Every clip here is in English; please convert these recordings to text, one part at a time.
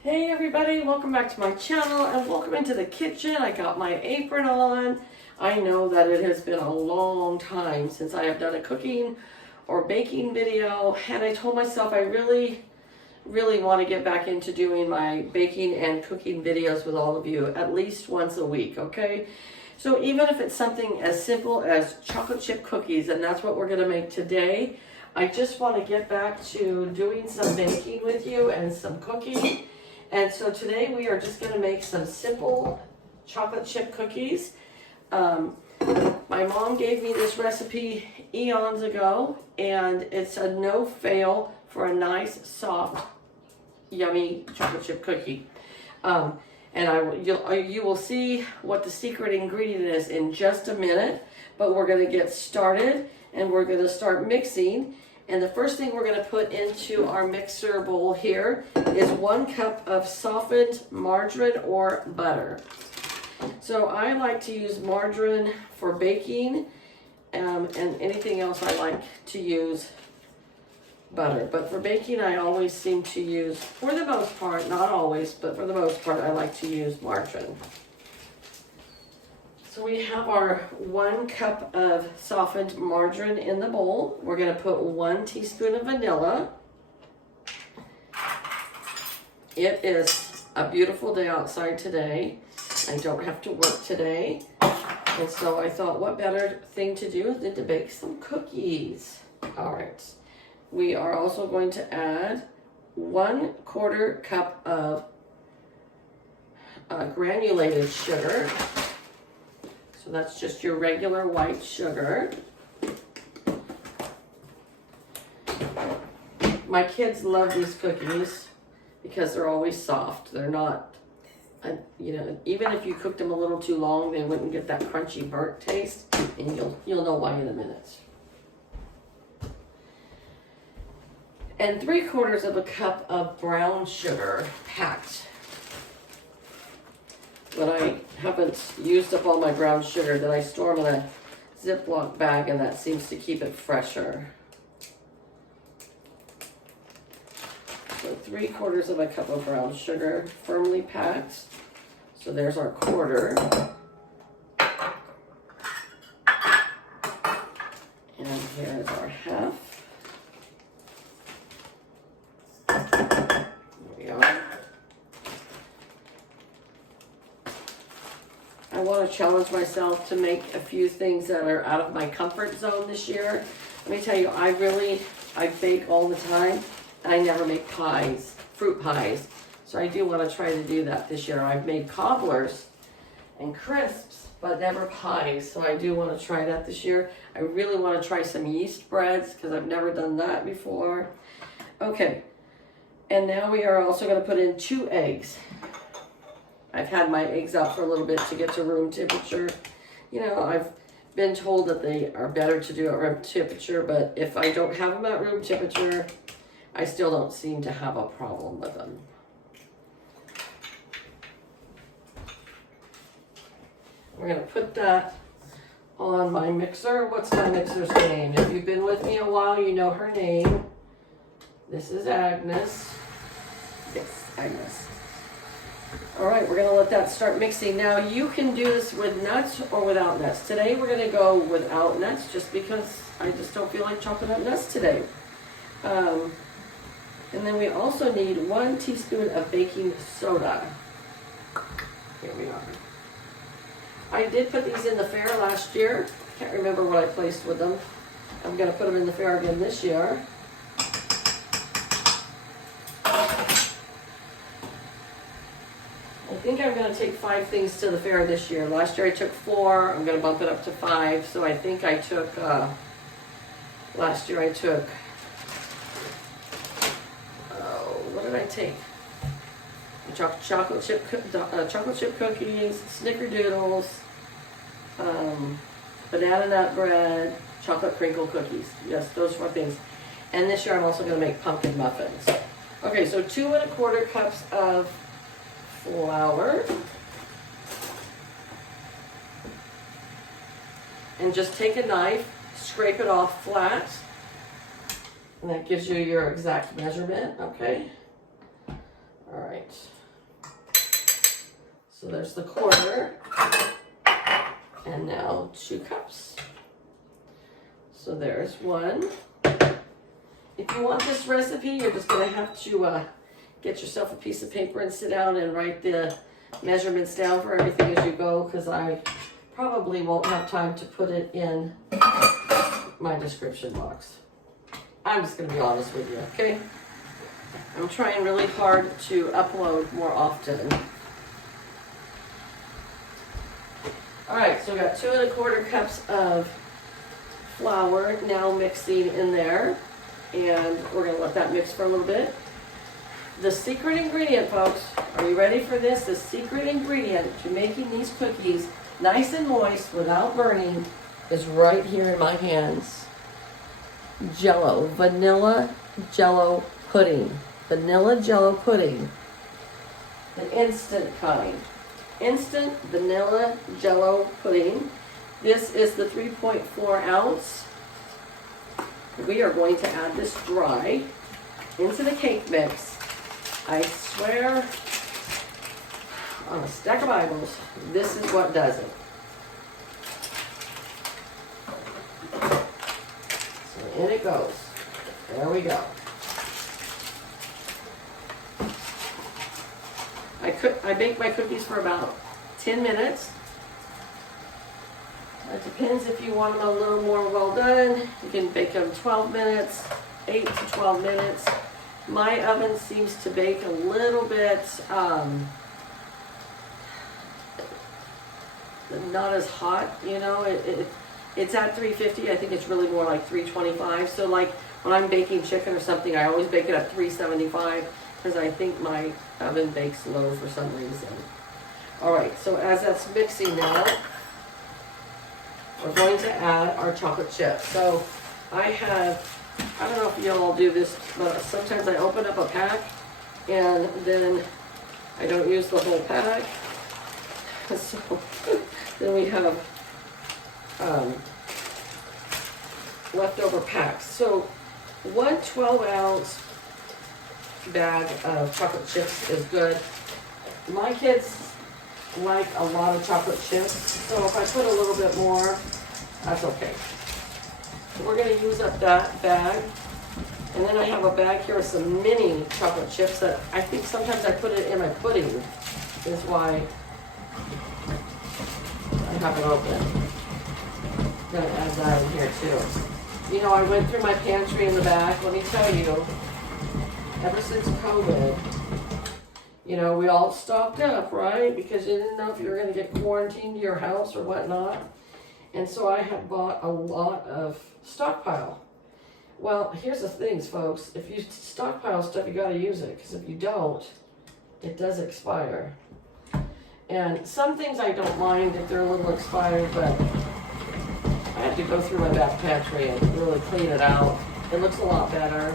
Hey everybody, welcome back to my channel and welcome into the kitchen. I got my apron on. I know that it has been a long time since I have done a cooking or baking video, and I told myself I really want to get back into doing my baking and cooking videos with all of you at least once a week, okay? So even if it's something as simple as chocolate chip cookies, and that's what we're going to make today, I just want to get back to doing some baking with you and some cooking. And so today we are just going to make some simple chocolate chip cookies. My mom gave me this recipe eons ago, and it's a no-fail for a nice, soft, yummy chocolate chip cookie. And you will see what the secret ingredient is in just a minute, but we're going to get started, and we're going to start mixing. And the first thing we're going to put into our mixer bowl here is 1 cup of softened margarine or butter. So I like to use margarine for baking, and anything else I like to use butter. But for baking, I always seem to use, for the most part, not always, but for the most part, I like to use margarine. So we have our 1 cup of softened margarine in the bowl. We're going to put 1 teaspoon of vanilla. It is a beautiful day outside today. I don't have to work today. And so I thought, what better thing to do than to bake some cookies. All right. We are also going to add 1/4 cup of granulated sugar. So that's just your regular white sugar. My kids love these cookies because they're always soft. They're not, even if you cooked them a little too long, they wouldn't get that crunchy burnt taste, and you'll know why in a minute. And 3/4 cup of brown sugar, packed. But I haven't used up all my brown sugar, that I store them in a Ziploc bag, and that seems to keep it fresher. So 3/4 cup of brown sugar, firmly packed. So there's our 1/4. And here's our 1/2. I want to challenge myself to make a few things that are out of my comfort zone this year. Let me tell you, I bake all the time, and I never make pies, fruit pies. So I do want to try to do that this year. I've made cobblers and crisps, but never pies. So I do want to try that this year. I really want to try some yeast breads because I've never done that before. Okay, and now we are also going to put in 2 eggs. I've had my eggs out for a little bit to get to room temperature. I've been told that they are better to do at room temperature, but if I don't have them at room temperature, I still don't seem to have a problem with them. We're going to put that on my mixer. What's my mixer's name? If you've been with me a while, you know her name. This is Agnes. Yes, Agnes. All right, we're going to let that start mixing. Now, you can do this with nuts or without nuts. Today, we're going to go without nuts just because I just don't feel like chopping up nuts today. And then we also need 1 teaspoon of baking soda. Here we are. I did put these in the fair last year. Can't remember what I placed with them. I'm going to put them in the fair again this year. I think I'm going to take 5 things to the fair this year. Last year I took 4. I'm going to bump it up to 5. So I think I took, last year I took, what did I take? Chocolate chip cookies, snickerdoodles, banana nut bread, chocolate crinkle cookies. Yes, those 4 things. And this year I'm also going to make pumpkin muffins. Okay, so 2 1/4 cups of flour, and just take a knife, scrape it off flat, and that gives you your exact measurement. Okay, All right. So there's the quarter. And now 2 cups. So there's 1. If you want this recipe, you're just gonna have to get yourself a piece of paper and sit down and write the measurements down for everything as you go, because I probably won't have time to put it in my description box. I'm just gonna be honest with you, okay? I'm trying really hard to upload more often. All right, so we got 2 1/4 cups of flour now mixing in there, and we're gonna let that mix for a little bit. The secret ingredient, folks, are you ready for this? The secret ingredient to making these cookies nice and moist without burning is right here in my hands. Jell-O, vanilla Jell-O pudding. Vanilla Jell-O pudding, the instant kind. Instant vanilla Jell-O pudding. This is the 3.4 ounce. We are going to add this dry into the cake mix. I swear on a stack of Bibles, this is what does it. So in it goes. There we go. I bake my cookies for about 10 minutes. It depends if you want them a little more well done. You can bake them 12 minutes, 8 to 12 minutes. My oven seems to bake a little bit, not as hot, you know. It's at 350. I think it's really more like 325. So like when I'm baking chicken or something, I always bake it at 375 because I think my oven bakes low for some reason. All right, so as that's mixing now, we're going to add our chocolate chip. So I don't know if y'all do this, but sometimes I open up a pack and then I don't use the whole pack. So then we have leftover packs. So 1 12-ounce bag of chocolate chips is good. My kids like a lot of chocolate chips, so if I put a little bit more, that's okay. So we're going to use up that bag. And then I have a bag here with some mini chocolate chips that I think sometimes I put it in my pudding, is why I have it open. Gonna add that in here too. You know, I went through my pantry in the back. Let me tell you, ever since COVID, you know, we all stocked up, right? Because you didn't know if you were going to get quarantined to your house or whatnot. And so I had bought a lot of stockpile. Well, here's the things, folks. If you stockpile stuff, you got to use it. Because if you don't, it does expire. And some things I don't mind if they're a little expired, but I had to go through my back pantry and really clean it out. It looks a lot better.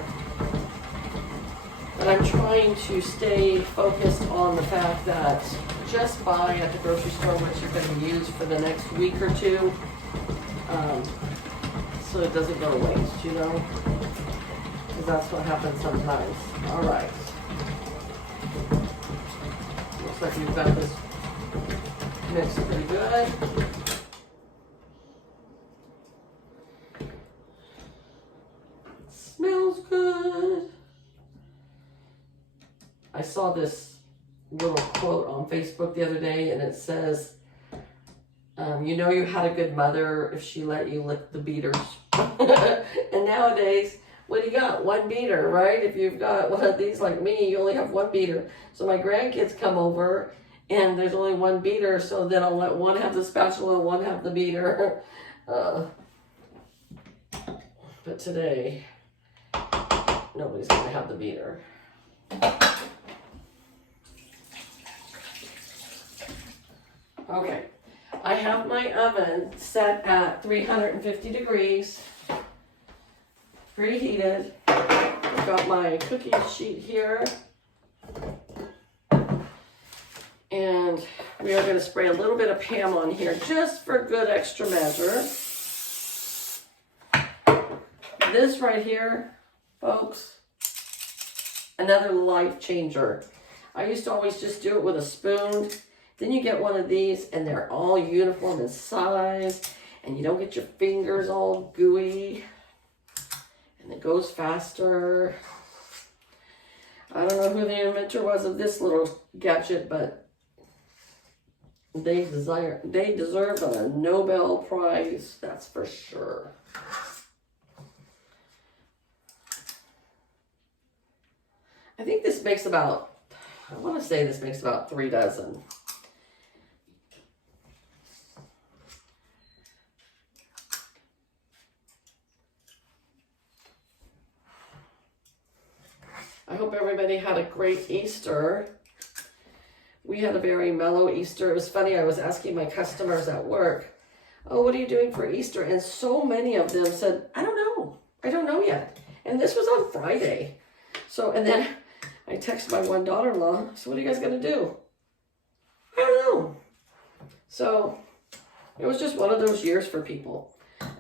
But I'm trying to stay focused on the fact that just buy at the grocery store what you're going to use for the next week or two, so it doesn't go to waste, you know? Because that's what happens sometimes. All right. Looks like we've got this mixed pretty good. Smells good. I saw this little quote on Facebook the other day, and it says, you know you had a good mother if she let you lick the beaters. And nowadays, what do you got? One beater, right? If you've got one of these like me, you only have one beater. So my grandkids come over, and there's only one beater, so then I'll let one have the spatula, one have the beater. But today, nobody's going to have the beater. Okay, I have my oven set at 350 degrees, preheated. I've got my cookie sheet here. And we are going to spray a little bit of Pam on here just for good extra measure. This right here, folks, another life changer. I used to always just do it with a spoon. Then you get one of these and they're all uniform in size and you don't get your fingers all gooey and it goes faster. I don't know who the inventor was of this little gadget, but they deserve a Nobel Prize, that's for sure. I think this makes about, I want to say this makes about 3 dozen. I hope everybody had a great Easter. We had a very mellow Easter. It was funny, I was asking my customers at work, oh, what are you doing for Easter? And so many of them said, I don't know. I don't know yet. And this was on Friday. So, and then I texted my one daughter-in-law, so what are you guys going to do? I don't know. So it was just one of those years for people.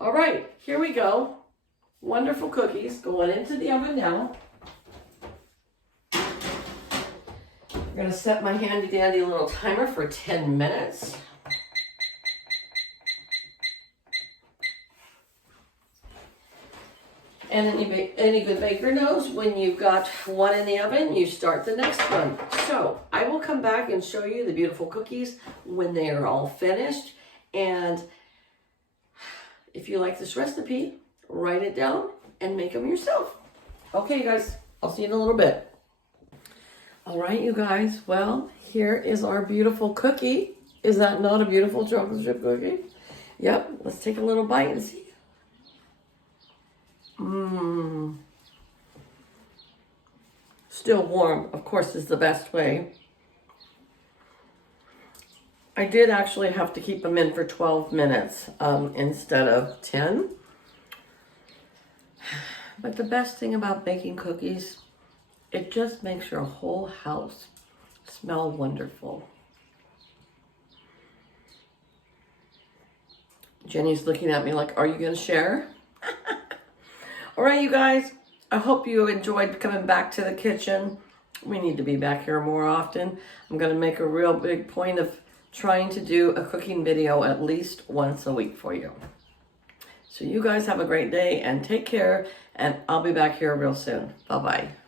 All right, here we go. Wonderful cookies going into the oven now. I'm going to set my handy dandy little timer for 10 minutes. And any good baker knows when you've got one in the oven, you start the next one. So I will come back and show you the beautiful cookies when they are all finished. And if you like this recipe, write it down and make them yourself. Okay, you guys, I'll see you in a little bit. All right, you guys, well, here is our beautiful cookie. Is that not a beautiful chocolate chip cookie? Yep, let's take a little bite and see. Mmm. Still warm, of course, is the best way. I did actually have to keep them in for 12 minutes instead of 10. But the best thing about baking cookies, it just makes your whole house smell wonderful. Jenny's looking at me like, are you going to share? All right, you guys, I hope you enjoyed coming back to the kitchen. We need to be back here more often. I'm going to make a real big point of trying to do a cooking video at least once a week for you. So you guys have a great day and take care, and I'll be back here real soon. Bye-bye.